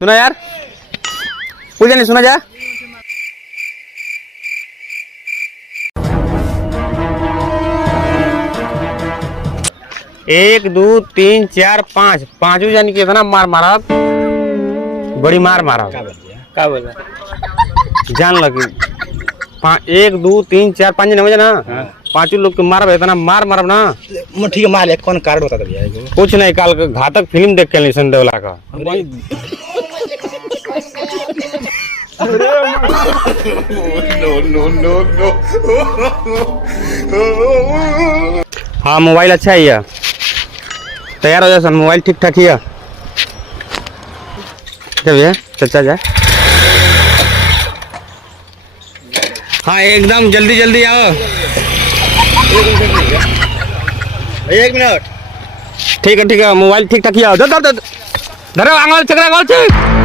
सुना यार, पूजा नहीं सुना जा। एक दो तीन चार पाँच, पांचों जानी कि इतना मार मारा, बड़ी मार मारा। क्या बोला जान लगी। एक दो तीन चार पाँच जने ना, पांचों लोग के मार इतना मार मारब ना। ठीक है, मार कौन कार्ड बता भैया। कुछ नहीं, काल घातक फिल्म देख के निशन देवला का। हाँ मोबाइल अच्छा ही है, तैयार हो जाए सन, मोबाइल ठीक ठाक ही है। चल भैया चचा जाए। हाँ एकदम जल्दी जल्दी आओ। एक मिनट। ठीक है मोबाइल ठीक ठाक ही आओ। धरो आंगल चक्रा गोल।